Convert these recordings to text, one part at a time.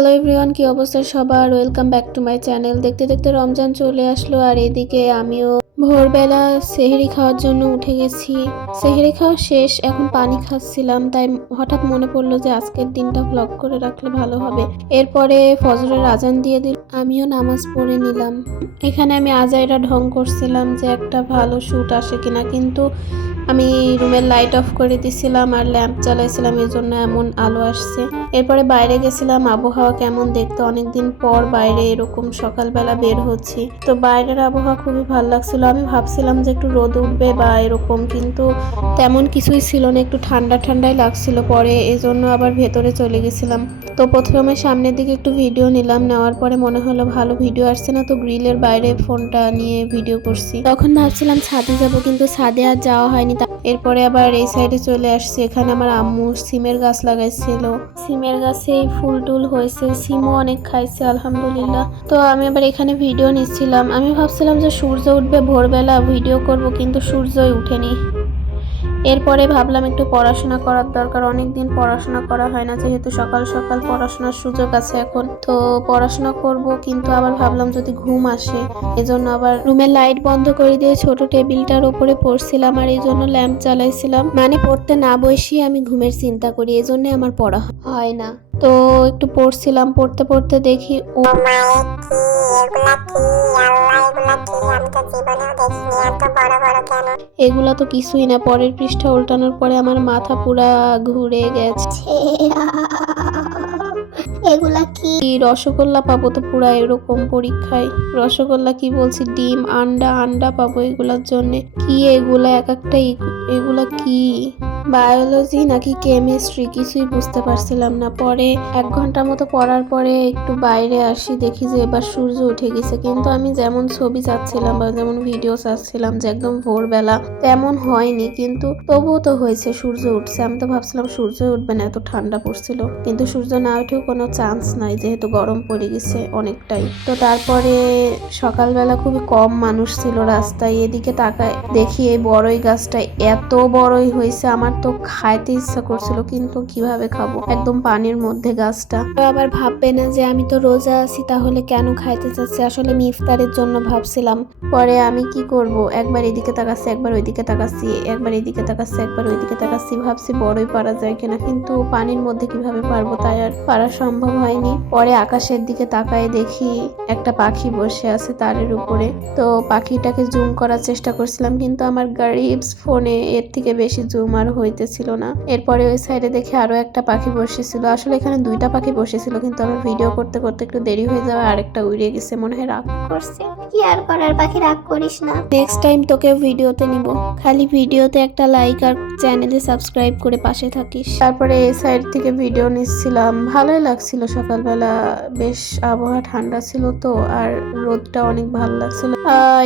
Hello everyone, কি অবস্থা সবার? Welcome back to my channel. দেখতে দেখতে রমজান চলে আসলো আর এদিকে আমিও ভোরবেলা সেহরি খাওয়ার জন্য উঠে গেছি। সেহরি খাওয়া শেষ, এখন পানি খাচ্ছিলাম, তাই হঠাৎ মনে পড়লো যে আজকের দিনটা ব্লগ করে রাখলে ভালো হবে। এরপরে ফজরের আজান দিয়ে দিল, আমিও নামাজ পড়ে নিলাম। এখানে আমি আজাইরা ঢং করছিলাম যে একটা ভালো শ্যুট আসে কিনা, কিন্তু আমি রুমের লাইট অফ করে দিছিলাম আর ল্যাম্প চালাইছিলাম, এই জন্য এমন আলো আসছে। এরপরে বাইরে গেছিলাম, আবহাওয়া কেমন দেখতে, অনেকদিন পর বাইরে এরকম সকালবেলা বের হচ্ছি, তো বাইরের আবহাওয়া খুবই ভালো লাগছিল। আমি ভাবছিলাম যে একটু রোদ উঠবে বা এরকম, কিন্তু তেমন কিছুই ছিল না, একটু ঠান্ডা ঠান্ডাই লাগছিল। পরে এই জন্য আবার ভেতরে চলে গেছিলাম। তো প্রথমে সামনের দিকে একটু ভিডিও নিলাম, নেওয়ার পরে মনে হলো ভালো ভিডিও আসছে না, তো গ্রিলের বাইরে ফোনটা নিয়ে ভিডিও করছি। তখন ভাবছিলাম ছাদে যাব, কিন্তু ছাদে আর যাওয়া হয়নি। এরপরে আবার এই সাইডে চলে আসছি। এখানে আমার আম্মু সিমের গাছ লাগাইছিল, সিমের গাছে ফুল টুল হয়েছে, সিমও অনেক খাইছে আলহামদুলিল্লাহ। তো আমি আবার এখানে ভিডিও নিচ্ছিলাম। আমি ভাবছিলাম যে সূর্য উঠবে ভোরবেলা ভিডিও করব, কিন্তু সূর্যই উঠেনি। এরপরে ভাবলাম একটু পড়াশোনা করার দরকার, অনেকদিন পড়াশোনা করা হয় না, যেহেতু সকাল সকাল পড়াশোনার সুযোগ আছে এখন, তো পড়াশোনা করব। কিন্তু আবার ভাবলাম যদি ঘুম আসে, এজন্য আবার রুমের লাইট বন্ধ করে দিয়ে ছোট টেবিলটার উপরে পড়ছিলাম, আর এই জন্য ল্যাম্প জ্বালাইছিলাম। মানে পড়তে না বসিয়ে আমি ঘুমের চিন্তা করি, এজন্য আমার পড়া হয় না। তো একটু পড়ছিলাম, পড়তে পড়তে দেখি এগুলা তো কিছুই না। পরের পৃষ্ঠা উল্টানোর পরে আমার মাথা পুরা ঘুরে গেছে। এগুলা কি? রসগোল্লা পাবো তো পুরা এরকম পরীক্ষায়। রসগোল্লা কি বলছি, ডিম, আন্ডা পাবো এগুলার জন্য। কি এগুলা এক একটাই, এগুলা কি বায়োলজি নাকি কেমিস্ট্রি কিছুই বুঝতে পারছিলাম না। পরে 1 ঘন্টা মতো পড়ার পরে একটু বাইরে আসি, দেখি যে এবার সূর্য উঠে গেছে। কিন্তু আমি যেমন ছবি চাচ্ছিলাম বা যেমন ভিডিও চাচ্ছিলাম যে একদম ভোরবেলা, তেমন হয়নি, কিন্তু তবুও তো হয়েছে, সূর্য উঠছে। আমি তো ভাবছিলাম সূর্য উঠবে না, এত ঠান্ডা পড়ছিল, কিন্তু সূর্য না উঠেও কোনো চান্স নাই, যেহেতু গরম পড়ে গেছে অনেকটাই। তো তারপরে সকালবেলা খুবই কম মানুষ ছিল রাস্তায়। এদিকে তাকায় দেখি এই বড়ই গাছটা এত বড়ই হয়েছে, আমার তো খাইতে ইচ্ছা করছিল, কিন্তু কিভাবে খাবো, একদম পানির মধ্যে গাছটা। আবার ভাববে না যে আমি তো রোজা আছি, তাহলে কেন খাইতে চাচ্ছি? আসলে আমি ইফতারের জন্য ভাবছিলাম। পরে আমি কি করব, একবার এদিকে তাকাচ্ছি, একবার ওইদিকে তাকাচ্ছি, একবার এদিকে তাকাচ্ছি, একবার ওইদিকে তাকাচ্ছি, ভাবছি বড়ই পারা যায় কিনা, কিন্তু পানির মধ্যে কিভাবে পারবো, তাই আর পারা সম্ভব হয়নি। পরে আকাশের দিকে তাকায় দেখি একটা পাখি বসে আছে তারের উপরে। তো পাখিটাকে জুম করার চেষ্টা করছিলাম, কিন্তু আমার গাড়িবস ফোনে এর থেকে বেশি জুম আর হইতেছিল না। এরপরে ওই সাইডে দেখে আরো একটা পাখি বসেছিল। আসলে এখানে 2টা পাখি বসেছিল, কিন্তু আমি ভিডিও করতে করতে একটু দেরি হয়ে যাওয়া আরেকটা উড়ে গেছে, মনে হয় রাগ করছে। কি আর করার, পাখি রাগ করিস না। নেক্সট টাইম তোকে ভিডিওতে নিব, খালি ভিডিওতে একটা লাইক আর চ্যানেলে সাবস্ক্রাইব করে পাশে থাকিস। তারপরে এই সাইড থেকে ভিডিও নিচ্ছিলাম, ভালোই লাগছিল সকালবেলা, বেশ আবহাওয়া ঠান্ডা ছিল তো, আর রোদটা অনেক ভালো লাগছিল।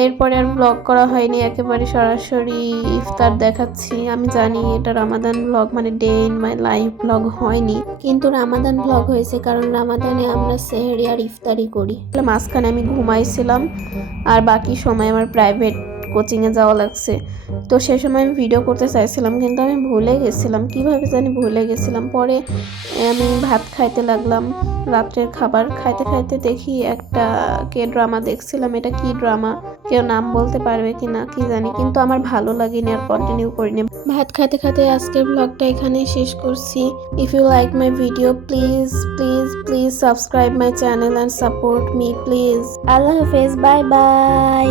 এরপরে আর ব্লগ করা হয়নি, একেবারে সরাসরি ইফতার দেখাচ্ছি। আমি জানি এটা রামাদান ব্লগ, মানে day in my life blog হয়নি, কিন্তু রামাদান ব্লগ হয়েছে, কারণ রামাদানে আমরা সেহরি আর ইফতারি করি। মাঝখানে আমি ঘুমাইছিলাম, আর বাকি সময় আমার প্রাইভেট কোচিংয়ে যাওয়া লাগছে। তো সে সময় আমি ভিডিও করতে চাইছিলাম, কিন্তু আমি ভুলে গেছিলাম, কিভাবে জানি ভুলে গেছিলাম। পরে আমি ভাত খাইতে লাগলাম, রাত্রের খাবার খাইতে খাইতে দেখি একটা কে ড্রামা দেখছিলাম। এটা কি ড্রামা, কেউ নাম বলতে পারবে কি না কি জানি, কিন্তু আমার ভালো লাগেনি, আর কন্টিনিউ করিনি। ভাত খাইতে খাইতে আজকের ব্লগটা এখানেই শেষ করছি। If you like my video, please please please subscribe my channel and support me please. আল্লাহ হাফেজ, বাই বাই।